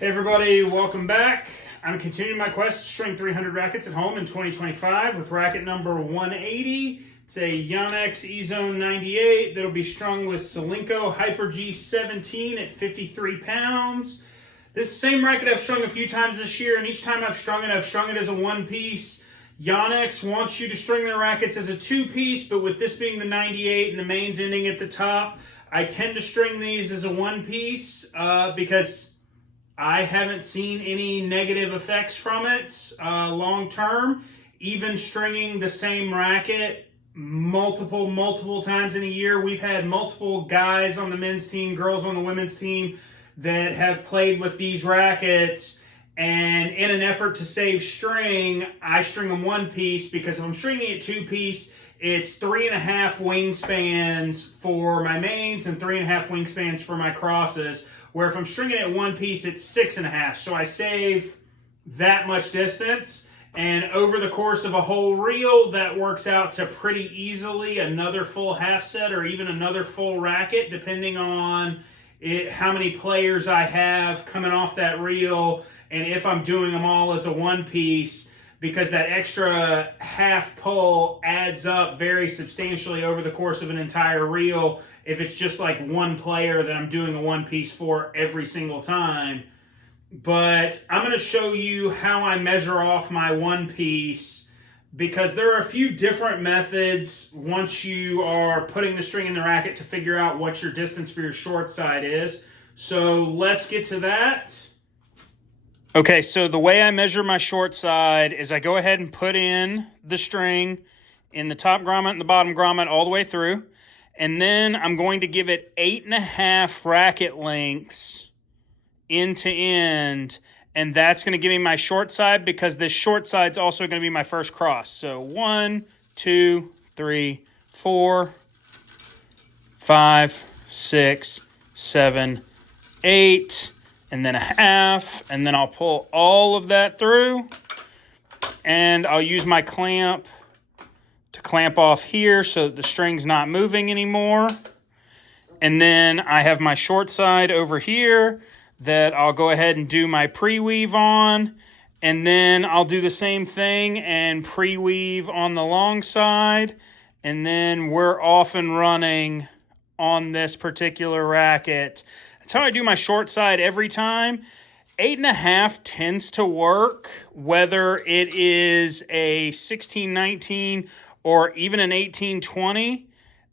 Hey everybody, welcome back. I'm continuing my quest to string 300 rackets at home in 2025 with racket number 180. It's a Yonex Ezone 98 that'll be strung with Solinco HyperG 17 at 53 pounds. This same racket I've strung a few times this year, and each time I've strung it as a one-piece. Yonex wants you to string their rackets as a two-piece, but with this being the 98 and the mains ending at the top, I tend to string these as a one-piece because I haven't seen any negative effects from it long-term. Even stringing the same racket multiple times in a year. We've had multiple guys on the men's team, girls on the women's team that have played with these rackets, and in an effort to save string, I string them one piece because if I'm stringing it two piece, it's 3.5 wingspans for my mains and 3.5 wingspans for my crosses, where if I'm stringing it one piece, it's 6.5. So I save that much distance. And over the course of a whole reel, that works out to pretty easily another full half set or even another full racket, depending on how many players I have coming off that reel and if I'm doing them all as a one piece, because that extra half pull adds up very substantially over the course of an entire reel if it's just like one player that I'm doing a one piece for every single time. But I'm going to show you how I measure off my one piece, because there are a few different methods once you are putting the string in the racket to figure out what your distance for your short side is. So let's get to that. Okay, so the way I measure my short side is I go ahead and put in the string in the top grommet and the bottom grommet all the way through. And then I'm going to give it 8.5 racket lengths end to end. And that's going to give me my short side, because this short side's also going to be my first cross. So 1, 2, 3, 4, 5, 6, 7, 8. And then a half, and then I'll pull all of that through, and I'll use my clamp to clamp off here so that the string's not moving anymore. And then I have my short side over here that I'll go ahead and do my pre-weave on, and then I'll do the same thing and pre-weave on the long side, and then we're off and running on this particular racket. That's how I do my short side every time. 8.5 tends to work, whether it is a 16-19 or even an 18-20.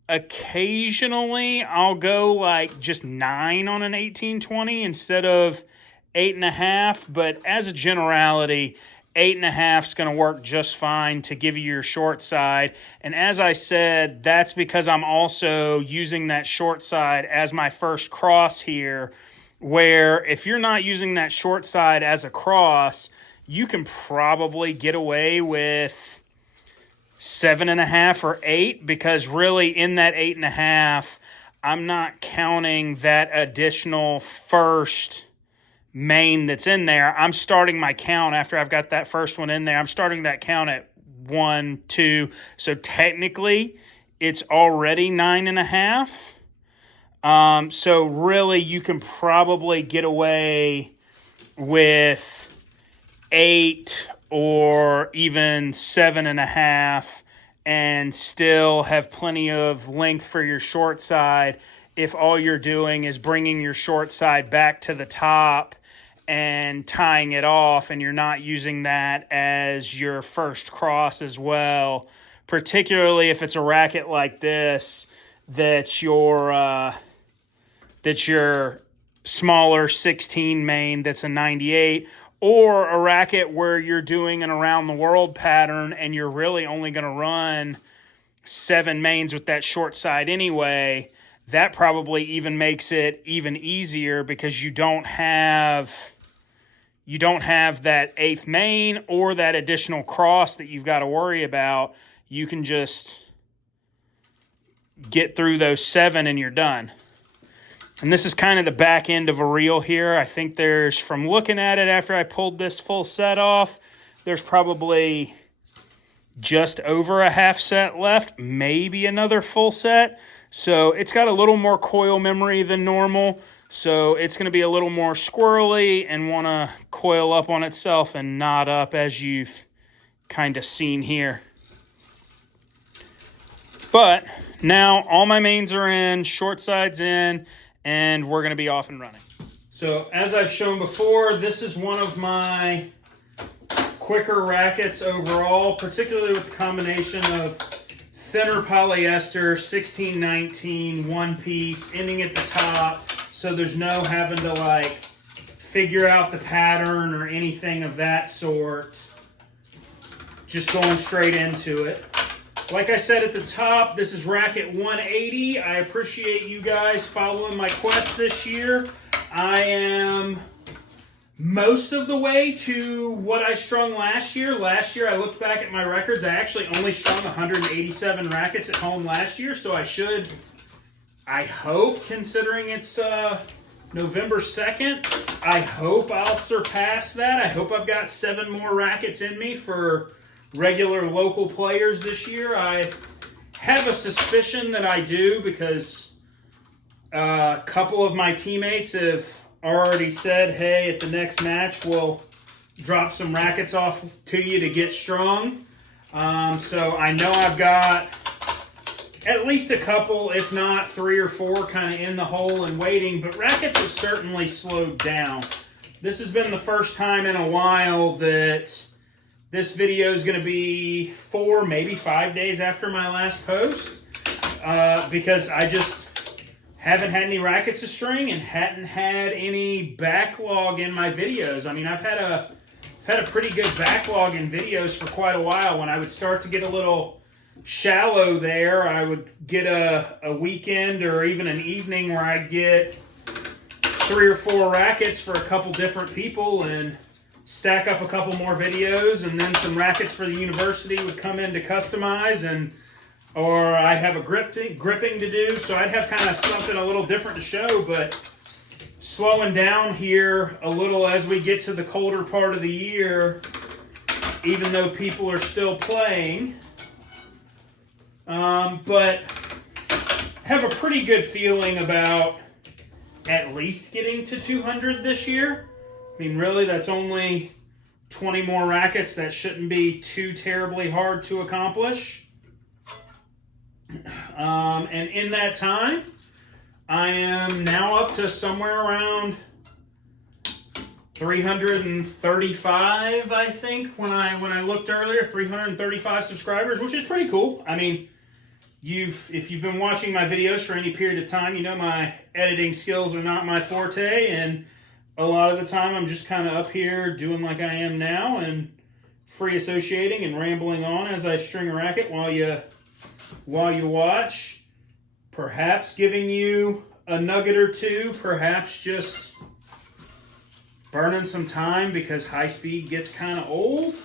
Occasionally, I'll go like just 9 on an 18-20 instead of 8.5. But as a generality, 8.5 is going to work just fine to give you your short side. And as I said, that's because I'm also using that short side as my first cross here, where if you're not using that short side as a cross, you can probably get away with 7.5 or 8, because really in that 8.5, I'm not counting that additional first main that's in there. I'm starting my count after I've got that first one in there. I'm starting that count at 1, 2. So technically, it's already 9.5. So really, you can probably get away with 8 or even 7.5 and still have plenty of length for your short side if all you're doing is bringing your short side back to the top and tying it off, and you're not using that as your first cross as well, particularly if it's a racket like this that's your smaller 16 main that's a 98, or a racket where you're doing an around the world pattern and you're really only going to run 7 mains with that short side anyway. That probably even makes it even easier, because you don't have that 8th main or that additional cross that you've got to worry about. You can just get through those 7 and you're done. And this is kind of the back end of a reel here. I think there's, from looking at it after I pulled this full set off, there's probably just over a half set left, maybe another full set. So it's got a little more coil memory than normal. So it's going to be a little more squirrely and want to coil up on itself and knot up, as you've kind of seen here. But now all my mains are in, short side's in, and we're going to be off and running. So as I've shown before, this is one of my quicker rackets overall, particularly with the combination of thinner polyester, 1619, one piece, ending at the top, so there's no having to like figure out the pattern or anything of that sort. Just going straight into it. Like I said at the top, this is Racket 180. I appreciate you guys following my quest this year. I am most of the way to what I strung last year. Last year, I looked back at my records. I actually only strung 187 rackets at home last year, so I hope, considering it's November 2nd, I hope I'll surpass that. I hope I've got 7 more rackets in me for regular local players this year. I have a suspicion that I do, because a couple of my teammates have already said, hey, at the next match, we'll drop some rackets off to you to get strong. So I know I've got at least a couple, if not 3 or 4, kind of in the hole and waiting, but rackets have certainly slowed down. This has been the first time in a while that this video is going to be 4, maybe 5 days after my last post, because I just haven't had any rackets to string and hadn't had any backlog in my videos. I mean, I've had a pretty good backlog in videos for quite a while. When I would start to get a little shallow there, I would get a weekend or even an evening where I'd get 3 or 4 rackets for a couple different people and stack up a couple more videos, and then some rackets for the university would come in to customize, or I'd have a gripping to do, so I'd have kind of something a little different to show. But slowing down here a little as we get to the colder part of the year, even though people are still playing, but have a pretty good feeling about at least getting to 200 this year. I mean, really, that's only 20 more rackets. That shouldn't be too terribly hard to accomplish. And in that time, I am now up to somewhere around 335, I think, when I looked earlier, 335 subscribers, which is pretty cool. I mean, if you've been watching my videos for any period of time, you know my editing skills are not my forte, and a lot of the time I'm just kind of up here doing like I am now and free associating and rambling on as I string a racket while you watch, perhaps giving you a nugget or two, perhaps just burning some time because high speed gets kind of old.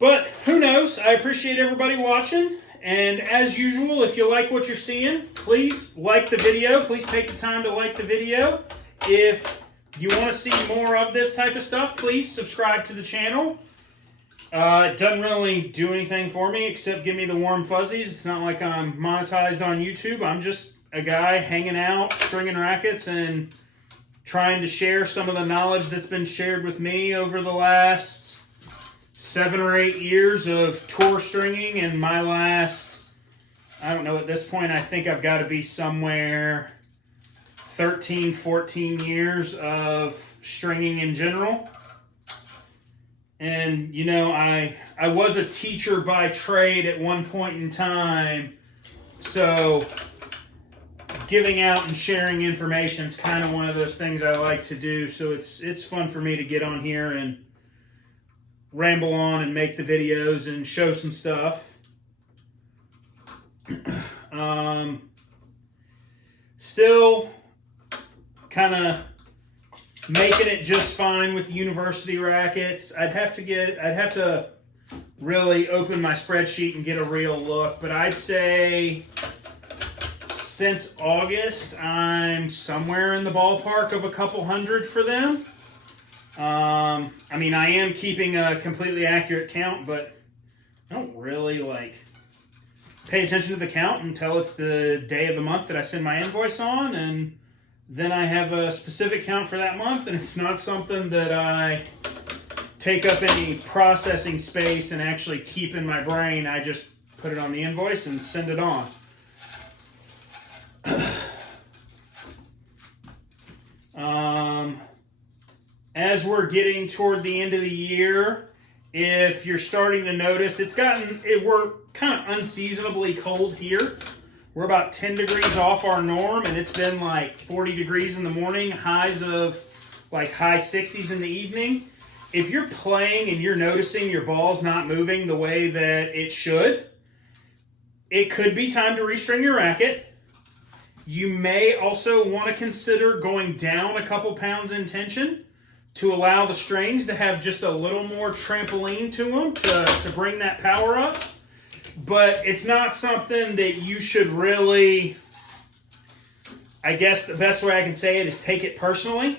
But who knows? I appreciate everybody watching. And as usual, if you like what you're seeing, please like the video. Please take the time to like the video. If you want to see more of this type of stuff, please subscribe to the channel. It doesn't really do anything for me except give me the warm fuzzies. It's not like I'm monetized on YouTube. I'm just a guy hanging out, stringing rackets, and trying to share some of the knowledge that's been shared with me over the last 7 or 8 years of tour stringing, and my last, I don't know, at this point I think I've got to be somewhere 13, 14 years of stringing in general. And, you know, I was a teacher by trade at one point in time, so giving out and sharing information is kind of one of those things I like to do. So it's fun for me to get on here and ramble on and make the videos and show some stuff. Still kind of making it just fine with the university rackets. I'd have to really open my spreadsheet and get a real look, but I'd say since August, I'm somewhere in the ballpark of a couple hundred for them. I mean, I am keeping a completely accurate count, but I don't really pay attention to the count until it's the day of the month that I send my invoice on, and then I have a specific count for that month, and it's not something that I take up any processing space and actually keep in my brain. I just put it on the invoice and send it on. As we're getting toward the end of the year, if you're starting to notice, we're kind of unseasonably cold here. We're about 10 degrees off our norm, and it's been like 40 degrees in the morning, highs of like high 60s in the evening. If you're playing and you're noticing your ball's not moving the way that it should, it could be time to restring your racket. You may also want to consider going down a couple pounds in tension to allow the strings to have just a little more trampoline to them to bring that power up. But it's not something that you should really, I guess the best way I can say it is take it personally,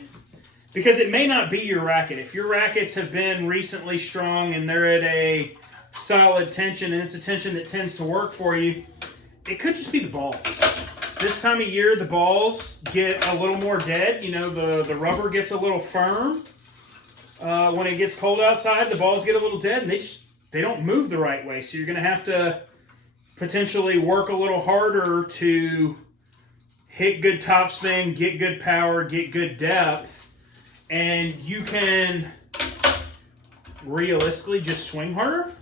because it may not be your racket. If your rackets have been recently strung and they're at a solid tension and it's a tension that tends to work for you, it could just be the balls. This time of year, the balls get a little more dead. You know, the rubber gets a little firm. When it gets cold outside, the balls get a little dead, and they don't move the right way. So you're going to have to potentially work a little harder to hit good topspin, get good power, get good depth, and you can realistically just swing harder,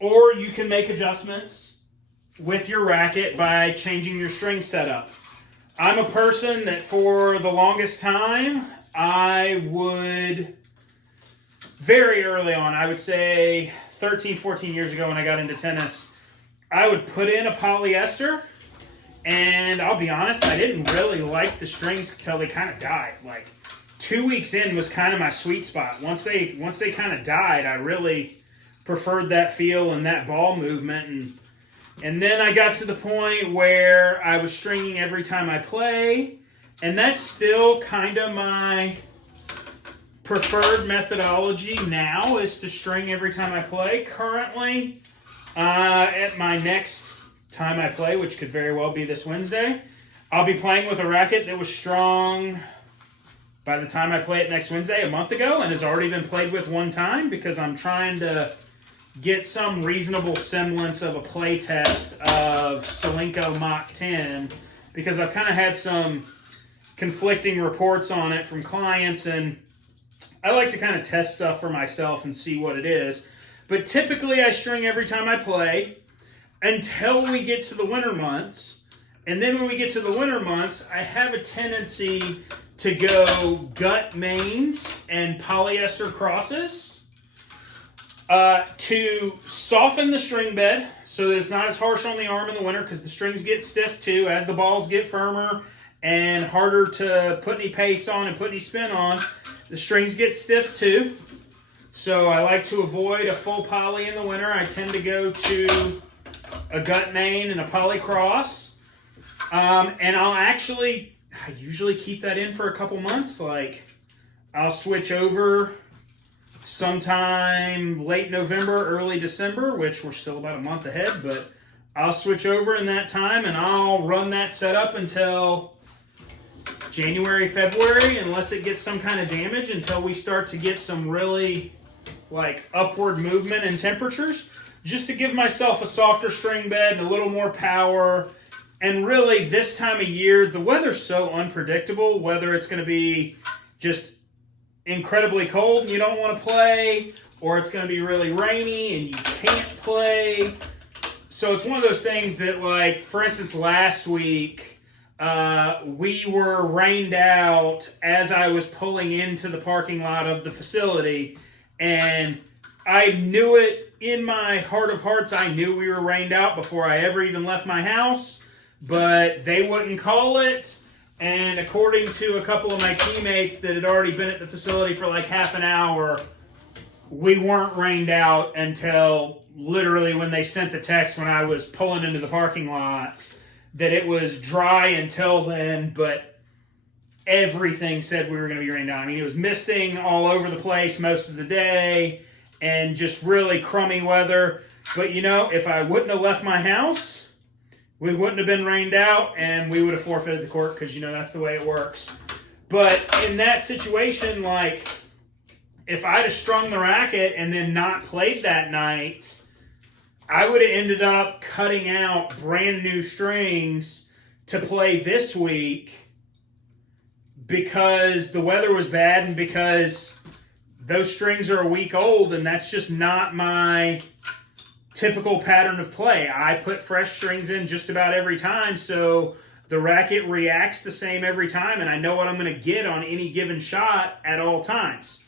or you can make adjustments with your racket by changing your string setup. I'm a person that for the longest time, I would, very early on, I would say 13, 14 years ago when I got into tennis, I would put in a polyester, and I'll be honest, I didn't really like the strings until they kind of died. Like 2 weeks in was kind of my sweet spot. Once they kind of died, I really preferred that feel and that ball movement, and then I got to the point where I was stringing every time I play, and that's still kind of my preferred methodology now, is to string every time I play. Currently, at my next time I play, which could very well be this Wednesday, I'll be playing with a racket that was strung by the time I play it next Wednesday a month ago and has already been played with one time, because I'm trying to get some reasonable semblance of a play test of Solinco Mach 10, because I've kind of had some conflicting reports on it from clients, and I like to kind of test stuff for myself and see what it is. But typically I string every time I play until we get to the winter months, and then when we get to the winter months, I have a tendency to go gut mains and polyester crosses, to soften the string bed so that it's not as harsh on the arm in the winter, because the strings get stiff too as the balls get firmer and harder to put any pace on and put any spin on. The strings get stiff too. So I like to avoid a full poly in the winter. I tend to go to a gut main and a poly cross. And I usually keep that in for a couple months. Like, I'll switch over sometime late November, early December, which we're still about a month ahead, but I'll switch over in that time and I'll run that setup until January, February, unless it gets some kind of damage, until we start to get some really like upward movement in temperatures, just to give myself a softer string bed and a little more power. And really, this time of year, the weather's so unpredictable, whether it's going to be just incredibly cold and you don't want to play, or it's going to be really rainy and you can't play. So it's one of those things that, like, for instance, last week, we were rained out as I was pulling into the parking lot of the facility, and I knew it in my heart of hearts. I knew we were rained out before I ever even left my house, but they wouldn't call it. And according to a couple of my teammates that had already been at the facility for like half an hour, we weren't rained out until literally when they sent the text when I was pulling into the parking lot that it was dry until then, but everything said we were going to be rained out. I mean, it was misting all over the place most of the day and just really crummy weather. But, you know, if I wouldn't have left my house, we wouldn't have been rained out and we would have forfeited the court because, you know, that's the way it works. But in that situation, like, if I'd have strung the racket and then not played that night, I would have ended up cutting out brand new strings to play this week because the weather was bad and because those strings are a week old, and that's just not my typical pattern of play. I put fresh strings in just about every time, so the racket reacts the same every time, and I know what I'm going to get on any given shot at all times.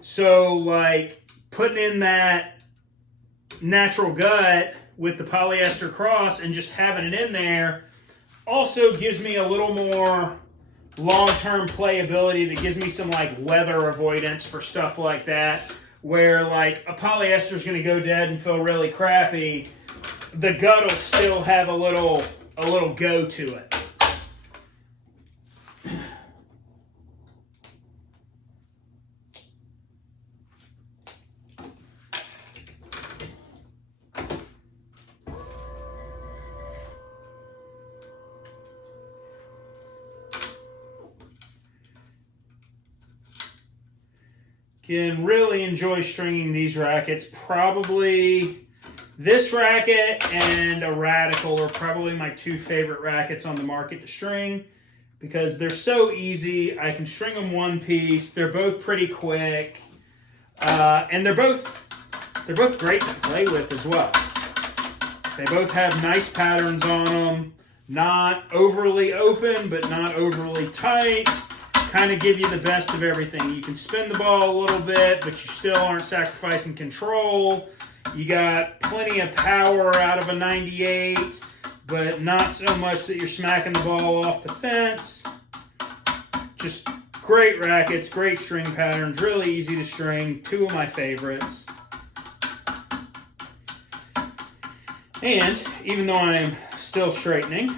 So, like, putting in that natural gut with the polyester cross and just having it in there also gives me a little more long-term playability that gives me some, like, weather avoidance for stuff like that, where, like, a polyester is going to go dead and feel really crappy. The gut will still have a little go to it. Can really enjoy stringing these rackets. Probably this racket and a Radical are probably my two favorite rackets on the market to string because they're so easy. I can string them one piece. They're both pretty quick, and they're both great to play with as well. They both have nice patterns on them. Not overly open, but not overly tight. Kind of give you the best of everything. You can spin the ball a little bit, but you still aren't sacrificing control. You got plenty of power out of a 98, but not so much that you're smacking the ball off the fence. Just great rackets, great string patterns, really easy to string. Two of my favorites. And even though I'm still straightening,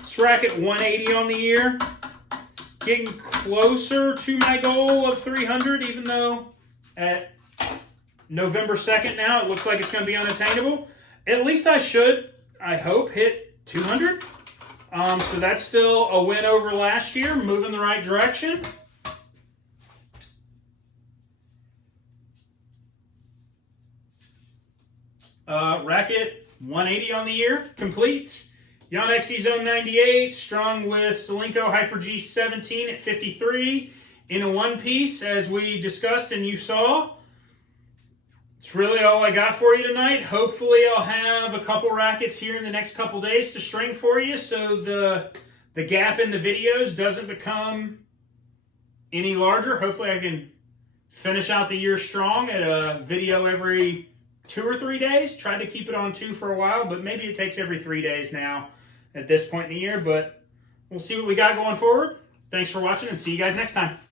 this racket 180 on the year. Getting closer to my goal of 300, even though at November 2nd now it looks like it's going to be unattainable. At least I hope, hit 200. So that's still a win over last year, moving the right direction. Racket 180 on the year, complete. Yonex Ezone 98, strung with Solinco HyperG 17 at 53 in a one piece, as we discussed and you saw. It's really all I got for you tonight. Hopefully I'll have a couple rackets here in the next couple days to string for you so the gap in the videos doesn't become any larger. Hopefully I can finish out the year strong at a video every 2 or 3 days. Tried to keep it on 2 for a while, but maybe it takes every 3 days now at this point in the year, but we'll see what we got going forward. Thanks for watching and see you guys next time.